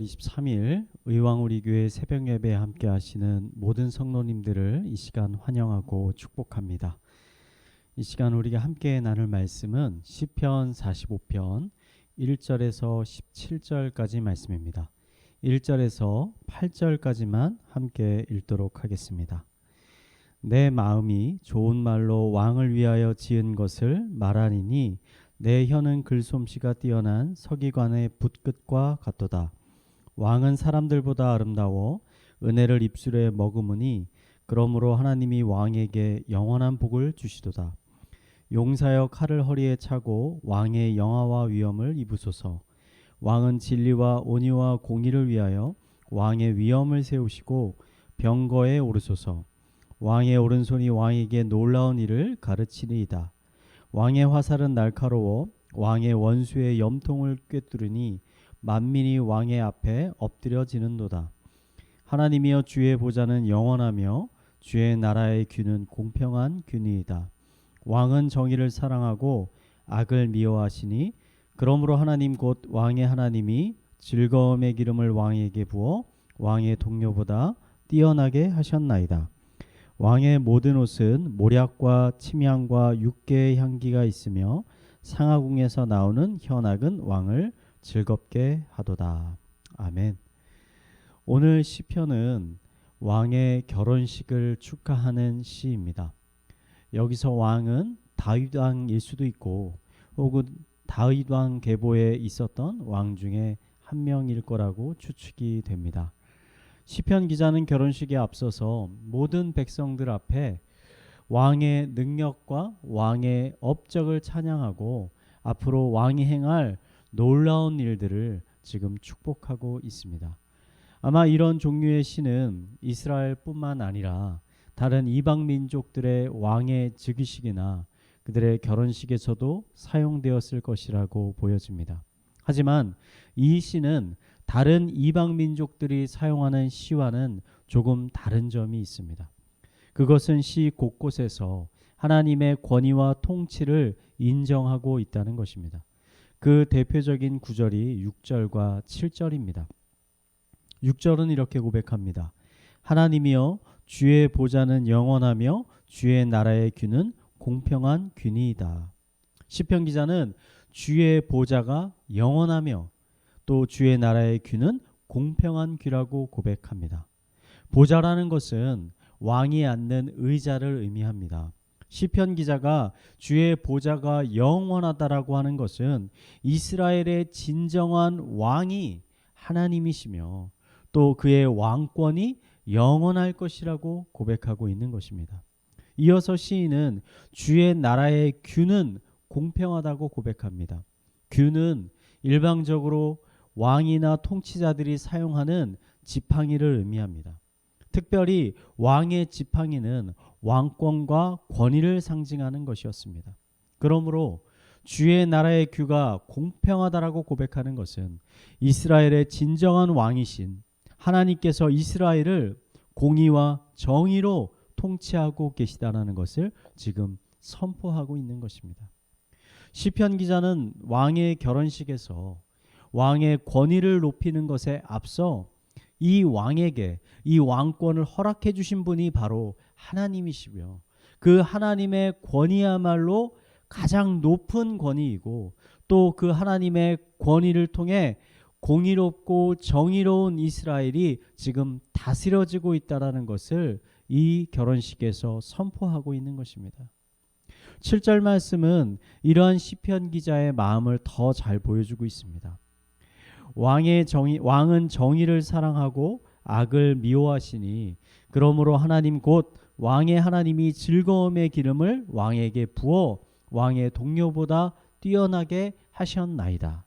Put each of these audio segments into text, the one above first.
6월 23일 의왕우리교회 새벽예배에 함께 하시는 모든 성도님들을 이 시간 환영하고 축복합니다. 이 시간 우리가 함께 나눌 말씀은 시편 45편 1절에서 17절까지 말씀입니다. 1절에서 8절까지만 함께 읽도록 하겠습니다. 내 마음이 좋은 말로 왕을 위하여 지은 것을 말하리니 내 혀는 글솜씨가 뛰어난 서기관의 붓끝과 같도다. 왕은 사람들보다 아름다워 은혜를 입술에 머금으니 그러므로 하나님이 왕에게 영원한 복을 주시도다. 용사여 칼을 허리에 차고 왕의 영화와 위엄을 입으소서. 왕은 진리와 온유와 공의를 위하여 왕의 위엄을 세우시고 병거에 오르소서. 왕의 오른손이 왕에게 놀라운 일을 가르치리이다. 왕의 화살은 날카로워 왕의 원수의 염통을 꿰뚫으니 만민이 왕의 앞에 엎드려지는도다. 하나님이여 주의 보좌는 영원하며 주의 나라의 규는 공평한 규니이다. 왕은 정의를 사랑하고 악을 미워하시니 그러므로 하나님 곧 왕의 하나님이 즐거움의 기름을 왕에게 부어 왕의 동료보다 뛰어나게 하셨나이다. 왕의 모든 옷은 모략과 침향과 육개의 향기가 있으며 상하궁에서 나오는 현악은 왕을 즐겁게 하도다. 아멘. 오늘 시편은 왕의 결혼식을 축하하는 시입니다. 여기서 왕은 다윗 왕일 수도 있고 혹은 다윗 왕 계보에 있었던 왕 중에 한 명일 거라고 추측이 됩니다. 시편 기자는 결혼식에 앞서서 모든 백성들 앞에 왕의 능력과 왕의 업적을 찬양하고 앞으로 왕이 행할 놀라운 일들을 지금 축복하고 있습니다. 아마 이런 종류의 시는 이스라엘뿐만 아니라 다른 이방 민족들의 왕의 즉위식이나 그들의 결혼식에서도 사용되었을 것이라고 보여집니다. 하지만 이 시는 다른 이방 민족들이 사용하는 시와는 조금 다른 점이 있습니다. 그것은 시 곳곳에서 하나님의 권위와 통치를 인정하고 있다는 것입니다. 그 대표적인 구절이 6절과 7절입니다. 6절은 이렇게 고백합니다. 하나님이여 주의 보좌는 영원하며 주의 나라의 규는 공평한 규니이다. 시편 기자는 주의 보좌가 영원하며 또 주의 나라의 규는 공평한 규라고 고백합니다. 보좌라는 것은 왕이 앉는 의자를 의미합니다. 시편 기자가 주의 보좌가 영원하다라고 하는 것은 이스라엘의 진정한 왕이 하나님이시며 또 그의 왕권이 영원할 것이라고 고백하고 있는 것입니다. 이어서 시인은 주의 나라의 규는 공평하다고 고백합니다. 규는 일방적으로 왕이나 통치자들이 사용하는 지팡이를 의미합니다. 특별히 왕의 지팡이는 왕권과 권위를 상징하는 것이었습니다. 그러므로 주의 나라의 규가 공평하다라고 고백하는 것은 이스라엘의 진정한 왕이신 하나님께서 이스라엘을 공의와 정의로 통치하고 계시다라는 것을 지금 선포하고 있는 것입니다. 시편 기자는 왕의 결혼식에서 왕의 권위를 높이는 것에 앞서 이 왕에게 이 왕권을 허락해 주신 분이 바로 하나님이시며 그 하나님의 권위야말로 가장 높은 권위이고 또 그 하나님의 권위를 통해 공의롭고 정의로운 이스라엘이 지금 다스려지고 있다는 것을 이 결혼식에서 선포하고 있는 것입니다. 7절 말씀은 이러한 시편 기자의 마음을 더 잘 보여주고 있습니다. 왕은 정의를 사랑하고 악을 미워하시니 그러므로 하나님 곧 왕의 하나님이 즐거움의 기름을 왕에게 부어 왕의 동료보다 뛰어나게 하셨나이다.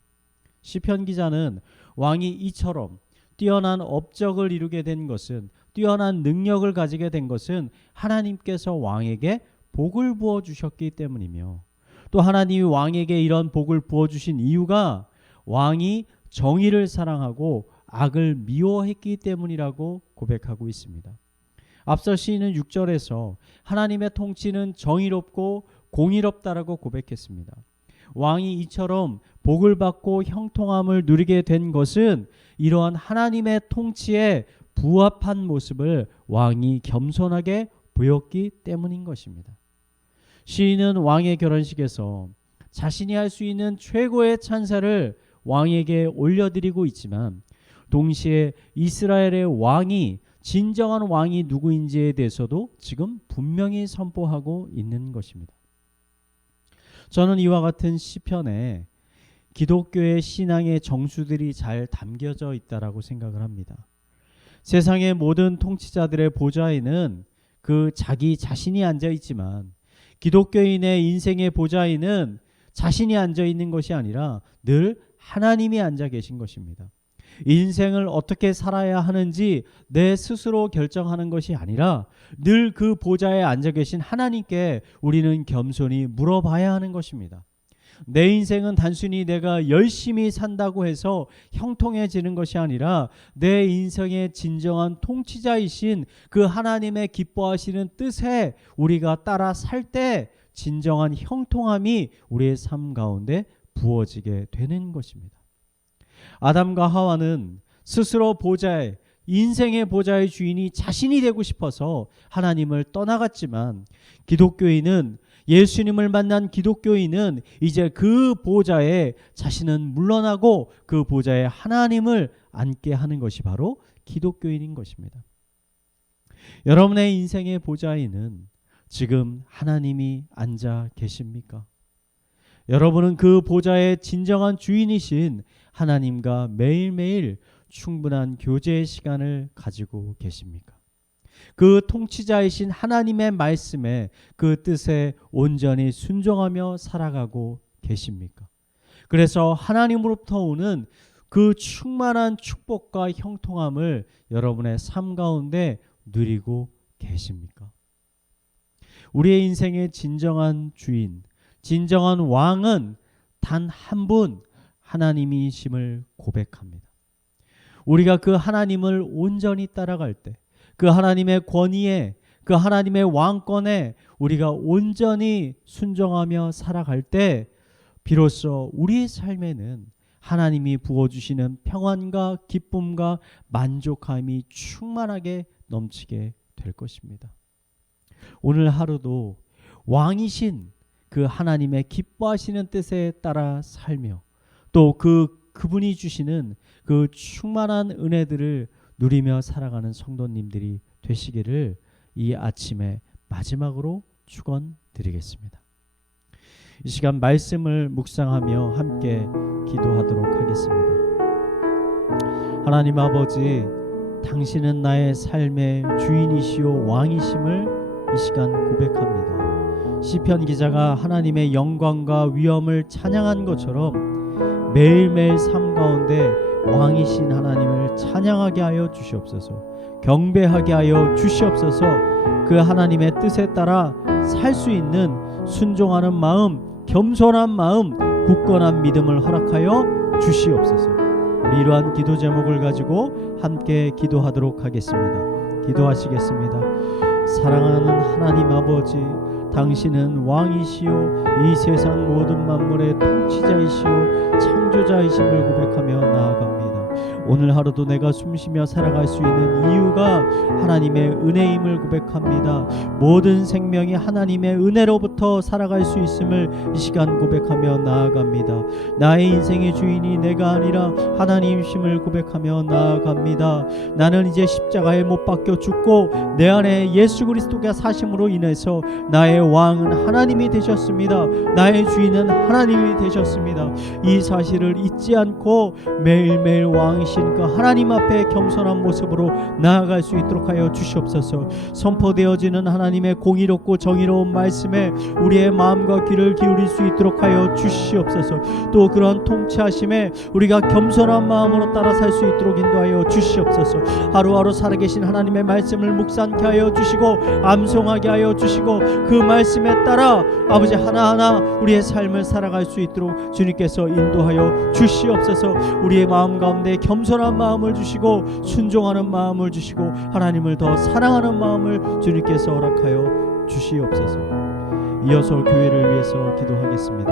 시편 기자는 왕이 이처럼 뛰어난 업적을 이루게 된 것은 뛰어난 능력을 가지게 된 것은 하나님께서 왕에게 복을 부어 주셨기 때문이며 또 하나님이 왕에게 이런 복을 부어 주신 이유가 왕이 정의를 사랑하고 악을 미워했기 때문이라고 고백하고 있습니다. 앞서 시인은 6절에서 하나님의 통치는 정의롭고 공의롭다라고 고백했습니다. 왕이 이처럼 복을 받고 형통함을 누리게 된 것은 이러한 하나님의 통치에 부합한 모습을 왕이 겸손하게 보였기 때문인 것입니다. 시인은 왕의 결혼식에서 자신이 할 수 있는 최고의 찬사를 왕에게 올려드리고 있지만 동시에 이스라엘의 왕이 진정한 왕이 누구인지에 대해서도 지금 분명히 선포하고 있는 것입니다. 저는 이와 같은 시편에 기독교의 신앙의 정수들이 잘 담겨져 있다라고 생각을 합니다. 세상의 모든 통치자들의 보좌에는 그 자기 자신이 앉아 있지만 기독교인의 인생의 보좌에는 자신이 앉아 있는 것이 아니라 늘 하나님이 앉아 계신 것입니다. 인생을 어떻게 살아야 하는지 내 스스로 결정하는 것이 아니라 늘 그 보좌에 앉아 계신 하나님께 우리는 겸손히 물어봐야 하는 것입니다. 내 인생은 단순히 내가 열심히 산다고 해서 형통해지는 것이 아니라 내 인생의 진정한 통치자이신 그 하나님의 기뻐하시는 뜻에 우리가 따라 살 때 진정한 형통함이 우리의 삶 가운데 부어지게 되는 것입니다. 아담과 하와는 스스로 보좌에 인생의 보좌의 주인이 자신이 되고 싶어서 하나님을 떠나갔지만 기독교인은 예수님을 만난 기독교인은 이제 그 보좌에 자신은 물러나고 그 보좌에 하나님을 앉게 하는 것이 바로 기독교인인 것입니다. 여러분의 인생의 보좌에는 지금 하나님이 앉아 계십니까? 여러분은 그 보좌의 진정한 주인이신 하나님과 매일매일 충분한 교제의 시간을 가지고 계십니까? 그 통치자이신 하나님의 말씀에 그 뜻에 온전히 순종하며 살아가고 계십니까? 그래서 하나님으로부터 오는 그 충만한 축복과 형통함을 여러분의 삶 가운데 누리고 계십니까? 우리의 인생의 진정한 주인, 진정한 왕은 단 한 분 하나님이심을 고백합니다. 우리가 그 하나님을 온전히 따라갈 때, 그 하나님의 권위에, 그 하나님의 왕권에 우리가 온전히 순종하며 살아갈 때 비로소 우리의 삶에는 하나님이 부어주시는 평안과 기쁨과 만족함이 충만하게 넘치게 될 것입니다. 오늘 하루도 왕이신 그 하나님의 기뻐하시는 뜻에 따라 살며 또 그분이 주시는 그 충만한 은혜들을 누리며 살아가는 성도님들이 되시기를 이 아침에 마지막으로 축원드리겠습니다. 이 시간 말씀을 묵상하며 함께 기도하도록 하겠습니다. 하나님 아버지, 당신은 나의 삶의 주인이시오 왕이심을 이 시간 고백합니다. 시편 기자가 하나님의 영광과 위엄을 찬양한 것처럼 매일매일 삶 가운데 왕이신 하나님을 찬양하게 하여 주시옵소서. 경배하게 하여 주시옵소서. 그 하나님의 뜻에 따라 살 수 있는 순종하는 마음, 겸손한 마음, 굳건한 믿음을 허락하여 주시옵소서. 이러한 기도 제목을 가지고 함께 기도하도록 하겠습니다. 기도하시겠습니다. 사랑하는 하나님 아버지, 당신은 왕이시오 이 세상 모든 만물의 통치자이시오 창조자이심을 고백하며 나아갑니다. 오늘 하루도 내가 숨쉬며 살아갈 수 있는 이유가 하나님의 은혜임을 고백합니다. 모든 생명이 하나님의 은혜로부터 살아갈 수 있음을 이 시간 고백하며 나아갑니다. 나의 인생의 주인이 내가 아니라 하나님이심을 고백하며 나아갑니다. 나는 이제 십자가에 못 박혀 죽고 내 안에 예수 그리스도가 사심으로 인해서 나의 왕은 하나님이 되셨습니다. 나의 주인은 하나님이 되셨습니다. 이 사실을 잊지 않고 매일매일 왕이신 그 하나님 앞에 겸손한 모습으로 나아갈 수 있도록 하여 주시옵소서. 선포되어지는 하나님의 공의롭고 정의로운 말씀에 우리의 마음과 귀를 기울일 수 있도록 하여 주시옵소서. 또 그러한 통치하심에 우리가 겸손한 마음으로 따라 살 수 있도록 인도하여 주시옵소서. 하루하루 살아계신 하나님의 말씀을 묵상케 하여 주시고 암송하게 하여 주시고 그 말씀에 따라 아버지 하나하나 우리의 삶을 살아갈 수 있도록 주님께서 인도하여 주시옵소서. 우리의 마음 가운데 겸손한 마음을 주시고 순종하는 마음을 주시고 하나님을 더 사랑하는 마음을 주님께서 허락하여 주시옵소서. 이어서 교회를 위해서 기도하겠습니다.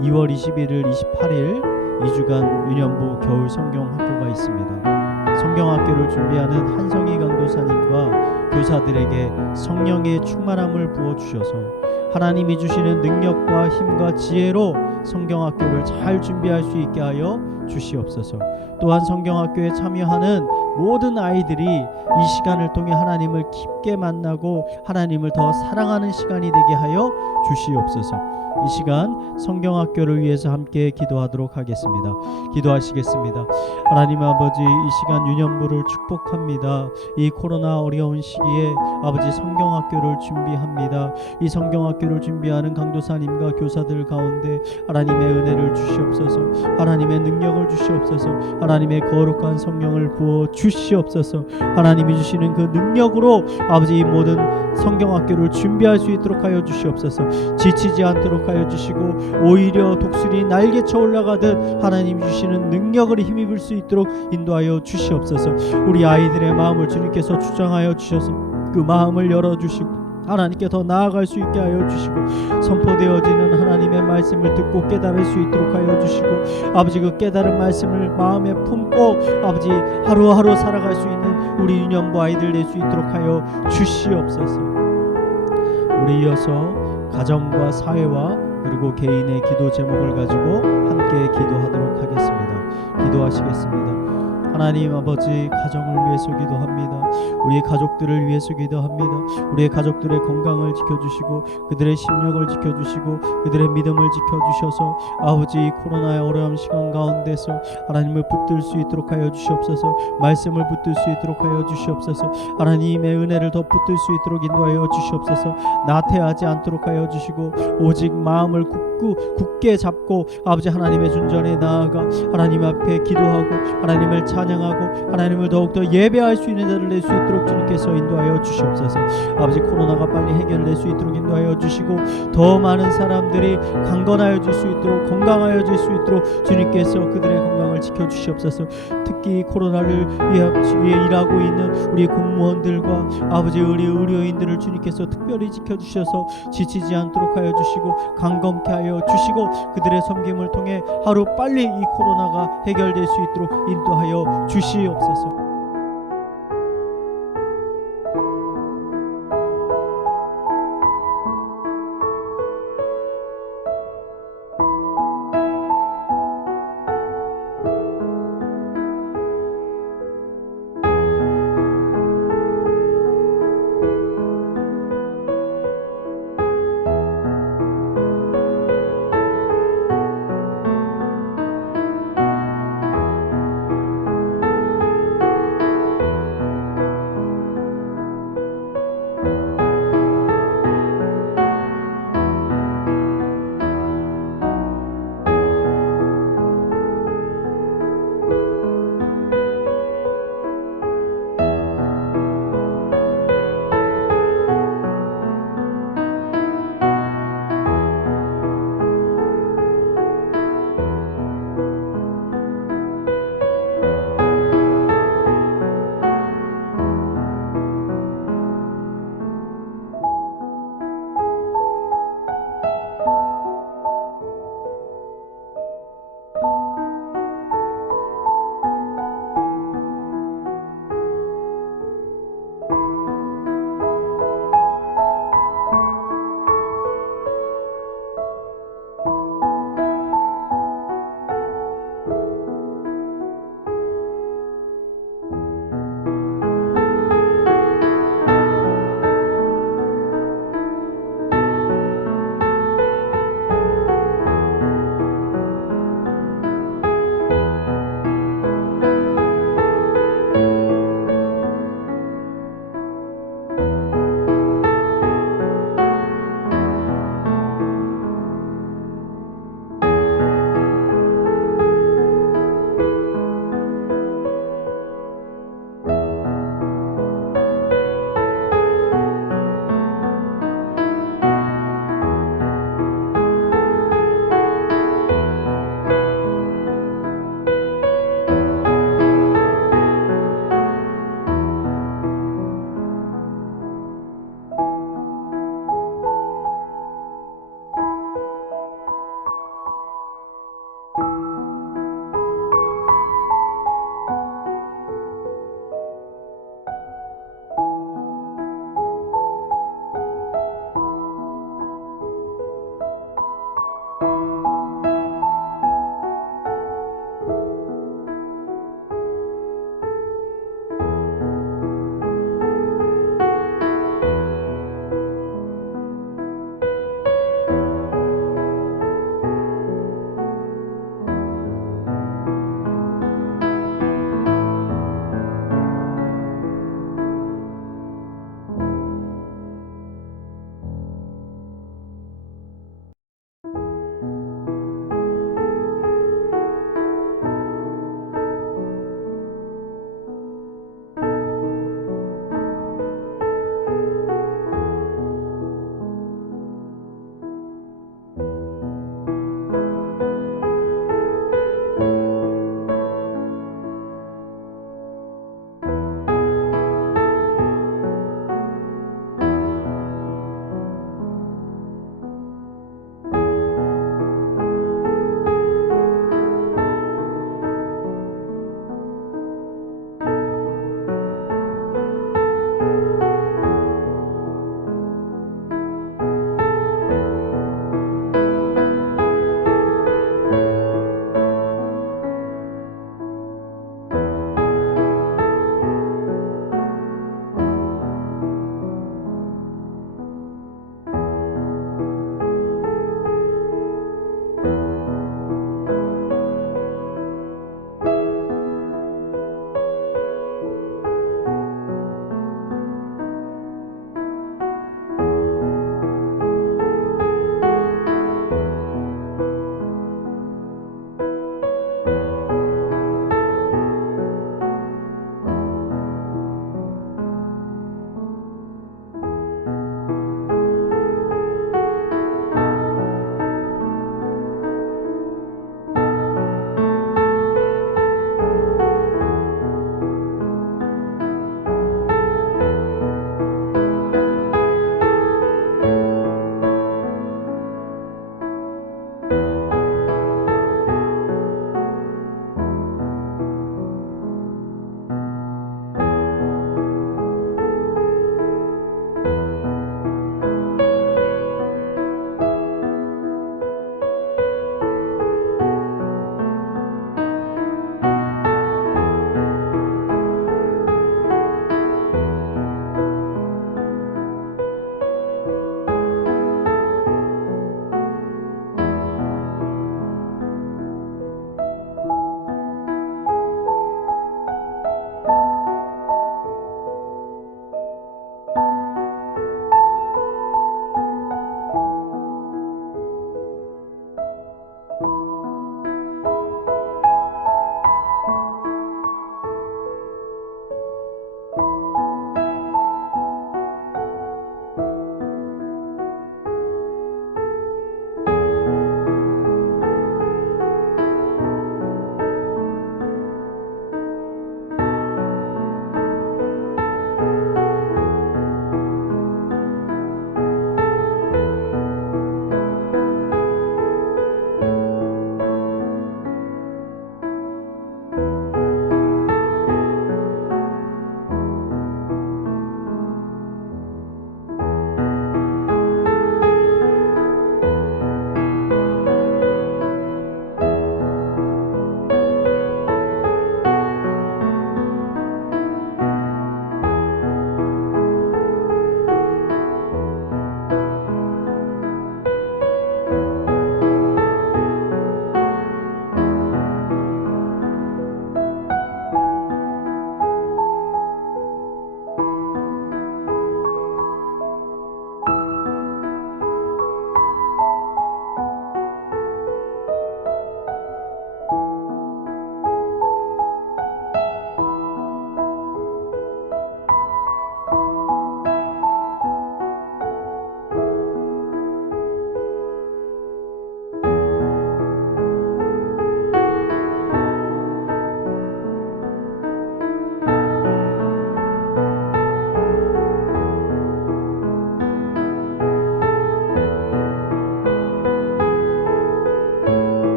2월 21일, 28일 2주간 유년부 겨울 성경학교가 있습니다. 성경학교를 준비하는 한성희 강도사님과 교사들에게 성령의 충만함을 부어주셔서 하나님이 주시는 능력과 힘과 지혜로 성경학교를 잘 준비할 수 있게 하여 주시옵소서. 또한 성경학교에 참여하는 모든 아이들이 이 시간을 통해 하나님을 깊게 만나고 하나님을 더 사랑하는 시간이 되게 하여 주시옵소서. 이 시간 성경학교를 위해서 함께 기도하도록 하겠습니다. 기도하시겠습니다. 하나님 아버지, 이 시간 유년부를 축복합니다. 이 코로나 어려운 시기에 아버지 성경학교를 준비합니다. 이 성경학교를 준비하는 강도사님과 교사들 가운데 하나님의 은혜를 주시옵소서. 하나님의 능력을 주시옵소서. 하나님의 거룩한 성령을 부어 주시옵소서. 하나님이 주시는 그 능력으로 아버지 이 모든 성경학교를 준비할 수 있도록 하여 주시옵소서. 지치지 않도록 하여 주시고 오히려 독수리 날개쳐 올라가듯 하나님이 주시는 능력을 힘입을 수 있도록 인도하여 주시옵소서. 우리 아이들의 마음을 주님께서 주장하여 주셔서 그 마음을 열어주시고 하나님께 더 나아갈 수 있게 하여 주시고 선포되어지는 하나님의 말씀을 듣고 깨달을 수 있도록 하여 주시고 아버지 그 깨달은 말씀을 마음에 품고 아버지 하루하루 살아갈 수 있는 우리 유년부 아이들 될 수 있도록 하여 주시옵소서. 우리 이어서 가정과 사회와 그리고 개인의 기도 제목을 가지고 함께 기도하도록 하겠습니다. 기도하시겠습니다. 하나님 아버지, 가정을 위해서 기도합니다. 우리의 가족들을 위해서 기도합니다. 우리의 가족들의 건강을 지켜주시고 그들의 심령을 지켜주시고 그들의 믿음을 지켜주셔서 아버지 이 코로나의 어려운 시간 가운데서 하나님을 붙들 수 있도록 하여 주시옵소서. 말씀을 붙들 수 있도록 하여 주시옵소서. 하나님의 은혜를 더 붙들 수 있도록 인도하여 주시옵소서. 나태하지 않도록 하여 주시고 오직 마음을 굳게 잡고 아버지 하나님의 존전에 나아가 하나님 앞에 기도하고 하나님을 찬양하고 하나님을 더욱더 예배할 수 있는 자를 낼 수 있도록 주님께서 인도하여 주시옵소서. 아버지 코로나가 빨리 해결될 수 있도록 인도하여 주시고 더 많은 사람들이 강건하여질 수 있도록 건강하여질 수 있도록 주님께서 그들의 건강을 지켜주시옵소서. 특히 코로나를 위해 일하고 있는 우리 공무원들과 아버지 우리 의료인들을 주님께서 특별히 지켜주셔서 지치지 않도록 하여 주시고 강건케 하여 주시고 그들의 섬김을 통해 하루 빨리 이 코로나가 해결될 수 있도록 인도하여 주시옵소서.